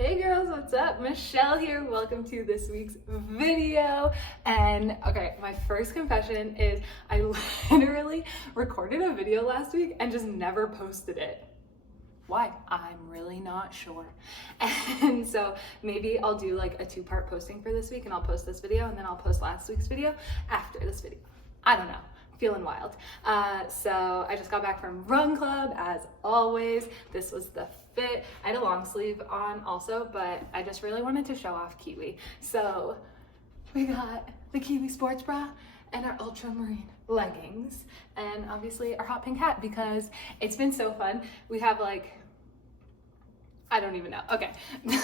Hey girls, what's up? Michelle here. Welcome to this week's video. And okay, my first confession is I literally recorded a video last week and just never posted it. Why? I'm really not sure. And so maybe I'll do like a two-part posting for this week, and I'll post this video and then I'll post last week's video after this video. I don't know. Feeling wild. So I just got back from Run Club as always. This was the fit. I had a long sleeve on also, but I just really wanted to show off Kiwi. So we got the Kiwi sports bra and our ultramarine leggings, and obviously our hot pink hat because it's been so fun. We have like, I don't even know. Okay.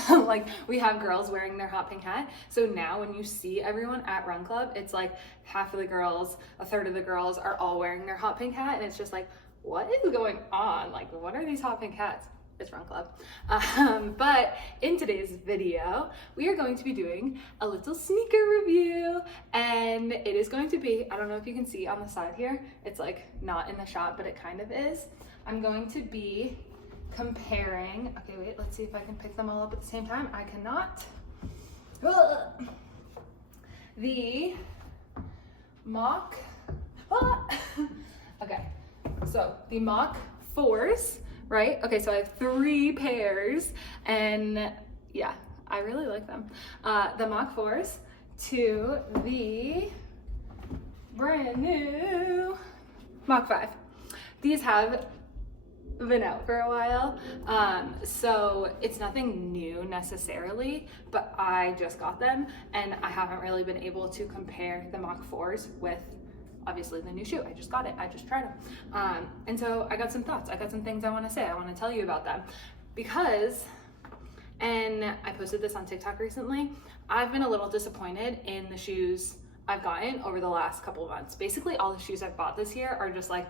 Like we have girls wearing their hot pink hat. So now when you see everyone at Run Club, it's like half of the girls, a third of the girls are all wearing their hot pink hat. And it's just like, what is going on? Like, what are these hot pink hats? It's Run Club. But in today's video, we are going to be doing a little sneaker review, and it is going to be, I don't know if you can see on the side here, it's like not in the shot, but it kind of is. I'm going to be comparing, okay, wait, let's see if I can pick them all up at the same time. I cannot. The Mach, okay, so the Mach 4s, right? Okay, so I have 3 pairs, and yeah, I really like them. The Mach 4s to the brand new Mach 5. These have been out for a while, so it's nothing new necessarily, but I just got them and I haven't really been able to compare the Mach 4s with obviously the new shoe. I just got it, I just tried them, and so I got some thoughts, I got some things I want to say, I want to tell you about them because, and I posted this on TikTok recently, I've been a little disappointed in the shoes I've gotten over the last couple of months. Basically all the shoes I've bought this year are just like,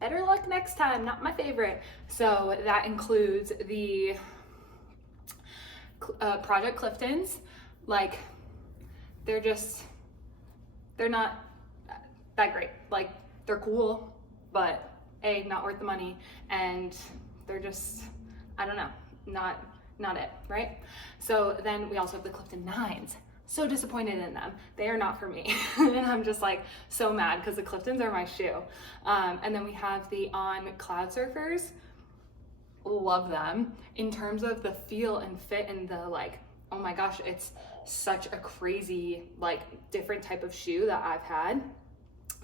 better luck next time, not my favorite. So that includes the Project Cliftons. Like, they're not that great. Like, they're cool, but A, not worth the money, and they're just, I don't know, not it, right? So then we also have the Clifton 9s. So disappointed in them. They are not for me. And I'm just like so mad because the Cliftons are my shoe. And then we have the On Cloud Surfers. Love them. In terms of the feel and fit and the like, oh my gosh, it's such a crazy, like different type of shoe that I've had.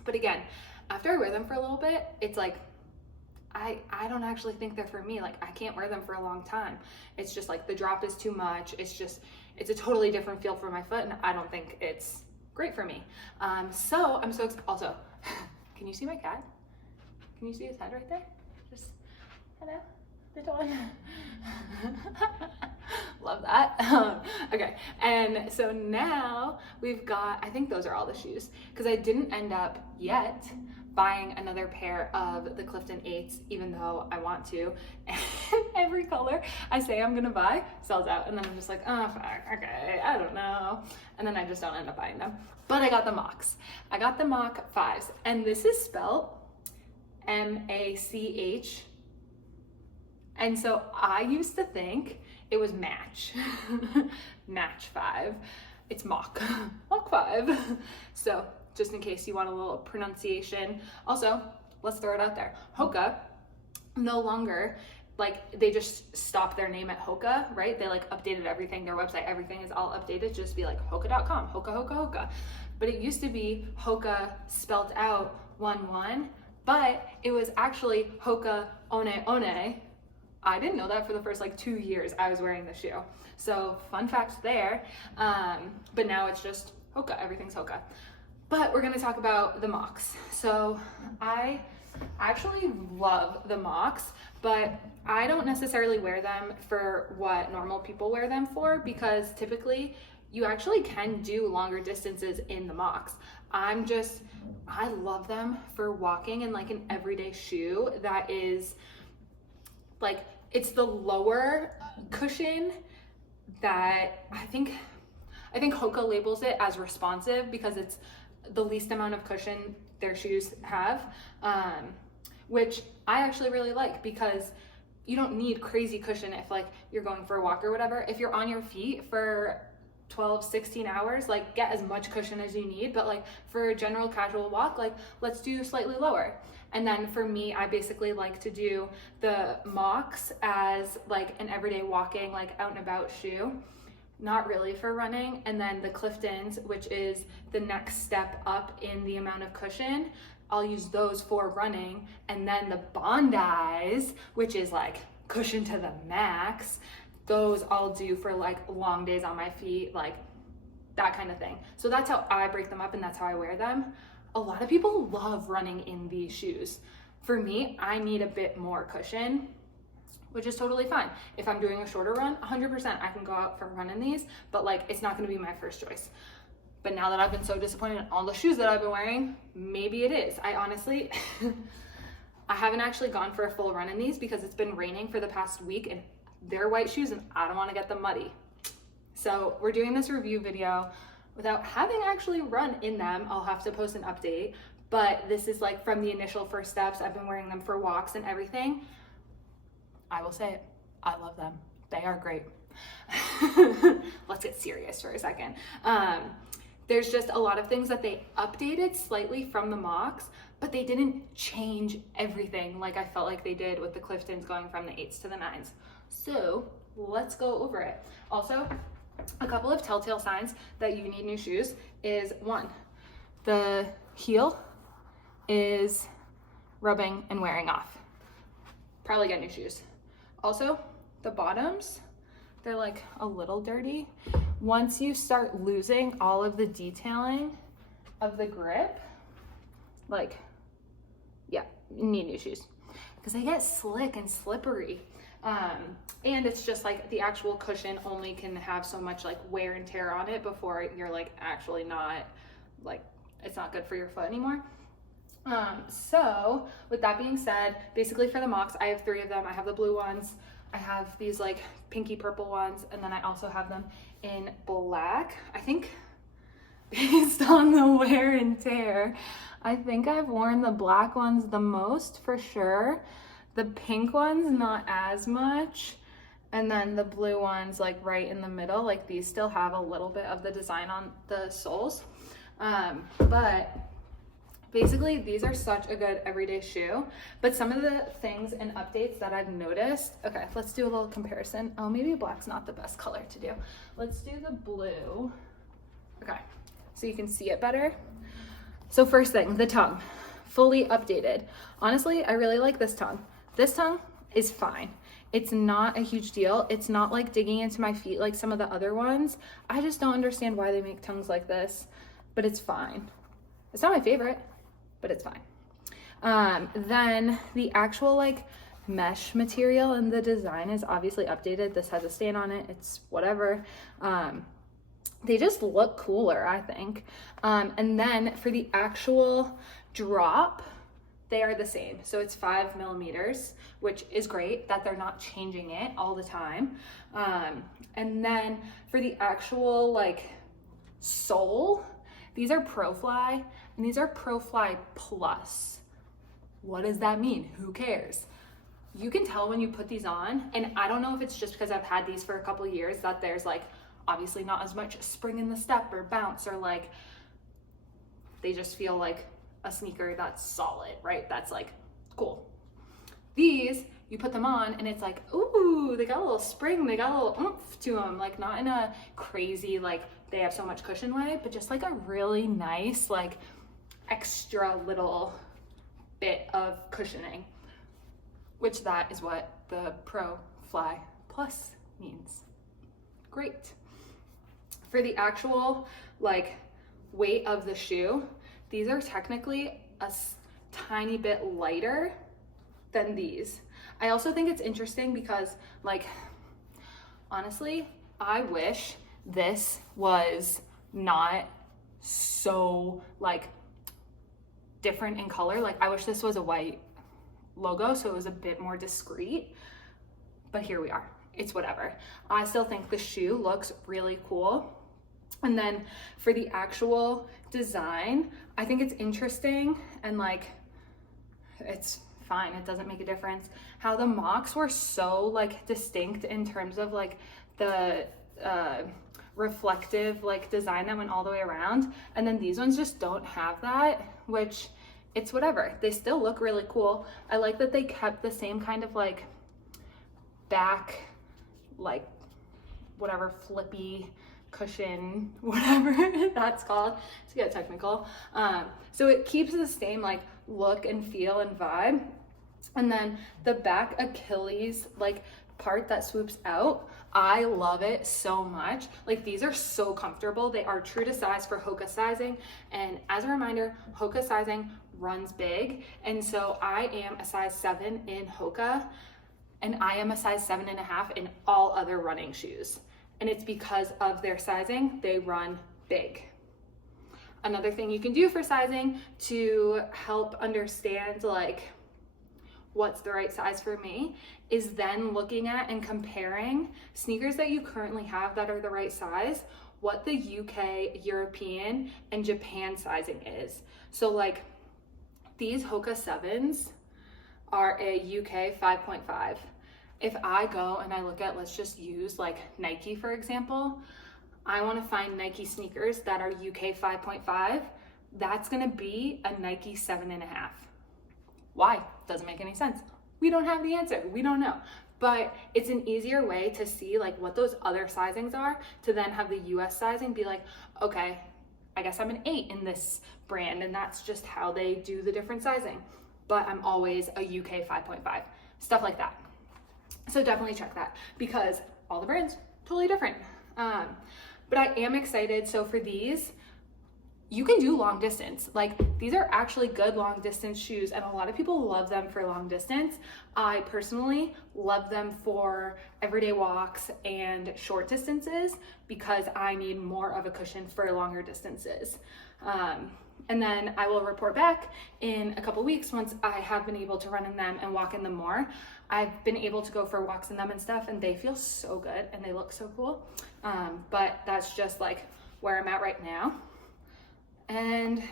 But again, after I wear them for a little bit, it's like, I don't actually think they're for me. Like I can't wear them for a long time. It's just like the drop is too much. It's a totally different feel for my foot, and I don't think it's great for me. So I'm so also, can you see my cat? Can you see his head right there? Just, hello, little one. Love that. Okay, and so now we've got, I think those are all the shoes, because I didn't end up yet buying another pair of the Clifton 8s, even though I want to. And every color I say I'm gonna buy sells out, and then I'm just like, oh fuck, okay, I don't know, and then I just don't end up buying them. But I got the Machs. I got the Mach 5s, and this is spelled M-A-C-H, and so I used to think it was Match. Match 5. It's Mach 5. So just in case you want a little pronunciation. Also, let's throw it out there. Hoka, no longer, like they just stopped their name at Hoka, right? They like updated everything, their website, everything is all updated, just be like Hoka.com, Hoka. But it used to be Hoka spelled out 1-1, but it was actually Hoka One. I didn't know that for the first like 2 years I was wearing the shoe. So fun fact there. But now it's just Hoka, everything's Hoka. But we're gonna talk about the Machs. So I actually love the Machs, but I don't necessarily wear them for what normal people wear them for, because typically you actually can do longer distances in the Machs. I love them for walking in like an everyday shoe that is like, it's the lower cushion that I think Hoka labels it as responsive because it's the least amount of cushion their shoes have, which I actually really like because you don't need crazy cushion if like you're going for a walk or whatever. If you're on your feet for 12, 16 hours, like get as much cushion as you need, but like for a general casual walk, like let's do slightly lower. And then for me, I basically like to do the Machs as like an everyday walking, like out and about shoe, not really for running. And then the Cliftons, which is the next step up in the amount of cushion, I'll use those for running. And then the Bondis, which is like cushion to the max, those I'll do for like long days on my feet, like that kind of thing. So that's how I break them up and that's how I wear them. A lot of people love running in these shoes. For me, I need a bit more cushion, which is totally fine. If I'm doing a shorter run, 100% I can go out for a run in these, but like it's not gonna be my first choice. But now that I've been so disappointed in all the shoes that I've been wearing, maybe it is. I honestly, I haven't actually gone for a full run in these because it's been raining for the past week and they're white shoes and I don't want to get them muddy. So we're doing this review video without having actually run in them. I'll have to post an update, but this is like from the initial first steps. I've been wearing them for walks and everything. I will say it, I love them. They are great. Let's get serious for a second. There's just a lot of things that they updated slightly from the Machs, but they didn't change everything like I felt like they did with the Cliftons going from the 8s to the 9s. So let's go over it. Also, a couple of telltale signs that you need new shoes is 1, the heel is rubbing and wearing off. Probably get new shoes. Also, the bottoms, they're like a little dirty. Once you start losing all of the detailing of the grip, like, yeah, you need new shoes because they get slick and slippery. And it's just like the actual cushion only can have so much like wear and tear on it before you're like actually not like, it's not good for your foot anymore. So with that being said, basically for the Machs, I have 3 of them. I have the blue ones, I have these like pinky purple ones, and then I also have them in black. I think based on the wear and tear, I think I've worn the black ones the most for sure. The pink ones, not as much. And then the blue ones, like right in the middle, like these still have a little bit of the design on the soles. But basically these are such a good everyday shoe. But some of the things and updates that I've noticed, okay, let's do a little comparison. Oh, maybe black's not the best color to do. Let's do the blue. Okay, so you can see it better. So first thing, the tongue, fully updated. Honestly, I really like this tongue. This tongue is fine. It's not a huge deal. It's not like digging into my feet like some of the other ones. I just don't understand why they make tongues like this, but it's fine. It's not my favorite, but it's fine. Then the actual like mesh material and the design is obviously updated. This has a stain on it. It's whatever. They just look cooler, I think. And then for the actual drop, they are the same. So it's 5 millimeters, which is great that they're not changing it all the time. And then for the actual like sole, these are ProFly and these are ProFly Plus. What does that mean? Who cares? You can tell when you put these on, and I don't know if it's just because I've had these for a couple years that there's like obviously not as much spring in the step or bounce, or like they just feel like a sneaker that's solid, right? That's like cool. These, you put them on and it's like, ooh, they got a little spring, they got a little oomph to them, like not in a crazy, like they have so much cushion way, but just like a really nice, like extra little bit of cushioning, which that is what the ProFly Plus means. Great. For the actual like weight of the shoe, these are technically a tiny bit lighter than these. I also think it's interesting because like, honestly, I wish this was not so like different in color. Like I wish this was a white logo so it was a bit more discreet, but here we are. It's whatever. I still think the shoe looks really cool. And then for the actual design, I think it's interesting and like it's fine, it doesn't make a difference. How the Machs were so like distinct in terms of like the reflective like design that went all the way around, and then these ones just don't have that, which it's whatever. They still look really cool. I like that they kept the same kind of like back, like whatever flippy cushion, whatever that's called, to get technical. So it keeps the same like look and feel and vibe. And then the back Achilles like part that swoops out, I love it so much. Like these are so comfortable. They are true to size for Hoka sizing. And as a reminder, Hoka sizing runs big. And so I am a size 7 in Hoka, and I am a size 7.5 in all other running shoes. And it's because of their sizing, they run big. Another thing you can do for sizing to help understand like what's the right size for me is then looking at and comparing sneakers that you currently have that are the right size, what the UK, European, and Japan sizing is. So like these Hoka 7s are a UK 5.5. If I go and I look at, let's just use like Nike for example, I want to find Nike sneakers that are UK 5.5, that's going to be a Nike 7.5. Why? Doesn't make any sense. We don't have the answer. We don't know. But it's an easier way to see like what those other sizings are, to then have the US sizing be like, okay, I guess I'm an 8 in this brand, and that's just how they do the different sizing. But I'm always a UK 5.5, stuff like that. So definitely check that, because all the brands totally different. But I am excited. So for these, you can do long distance. Like these are actually good long distance shoes, and a lot of people love them for long distance. I personally love them for everyday walks and short distances because I need more of a cushion for longer distances. And then I will report back in a couple weeks once I have been able to run in them and walk in them more. I've been able to go for walks in them and stuff, and they feel so good and they look so cool. But that's just like where I'm at right now. And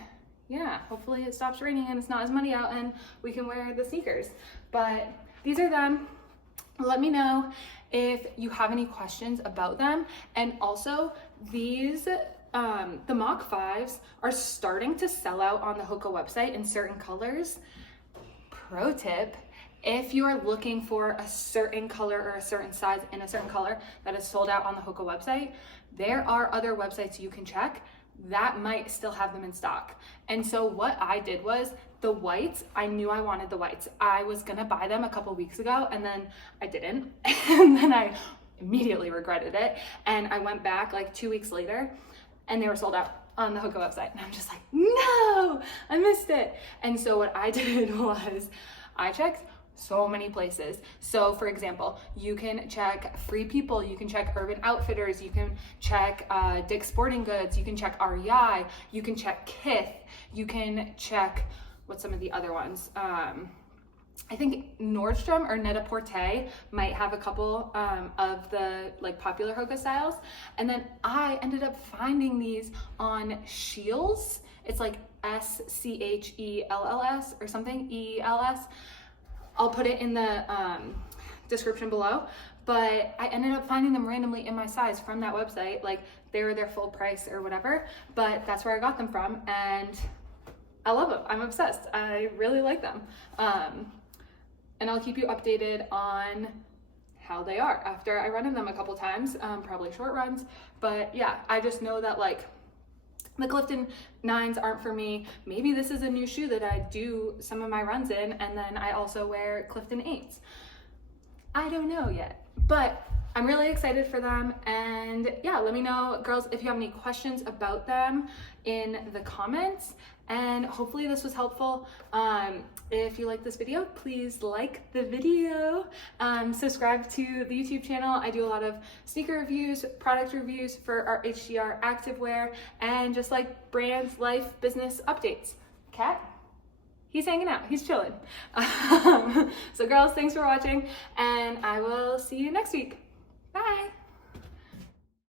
yeah, hopefully it stops raining and it's not as muddy out and we can wear the sneakers. But these are them. Let me know if you have any questions about them. And also these, the Mach 5s are starting to sell out on the Hoka website in certain colors. Pro tip, if you are looking for a certain color or a certain size in a certain color that is sold out on the Hoka website, there are other websites you can check that might still have them in stock. And so what I did was the whites, I knew I wanted the whites. I was gonna buy them a couple weeks ago and then I didn't. And then I immediately regretted it. And I went back like 2 weeks later and they were sold out on the Hoka website. And I'm just like, no, I missed it. And so what I did was I checked so many places. So for example, you can check Free People, you can check Urban Outfitters, you can check Dick's Sporting Goods, you can check REI, you can check Kith, you can check, what's some of the other ones? I think Nordstrom or Net-a-Porter might have a couple of the like popular Hoka styles. And then I ended up finding these on Scheels. It's like SCHELLS or something, ELS. I'll put it in the description below, but I ended up finding them randomly in my size from that website. Like they were their full price or whatever, but that's where I got them from, and I love them. I'm obsessed. I really like them. And I'll keep you updated on how they are after I run in them a couple times, probably short runs. But yeah, I just know that like the Clifton 9s aren't for me. Maybe this is a new shoe that I do some of my runs in, and then I also wear Clifton 8s. I don't know yet, but I'm really excited for them. And yeah, let me know, girls, if you have any questions about them in the comments. And hopefully this was helpful. If you like this video, please like the video, subscribe to the YouTube channel. I do a lot of sneaker reviews, product reviews for our HDR activewear, and just like brands, life, business updates. Cat, he's hanging out, he's chilling. So girls, thanks for watching, and I will see you next week. Bye.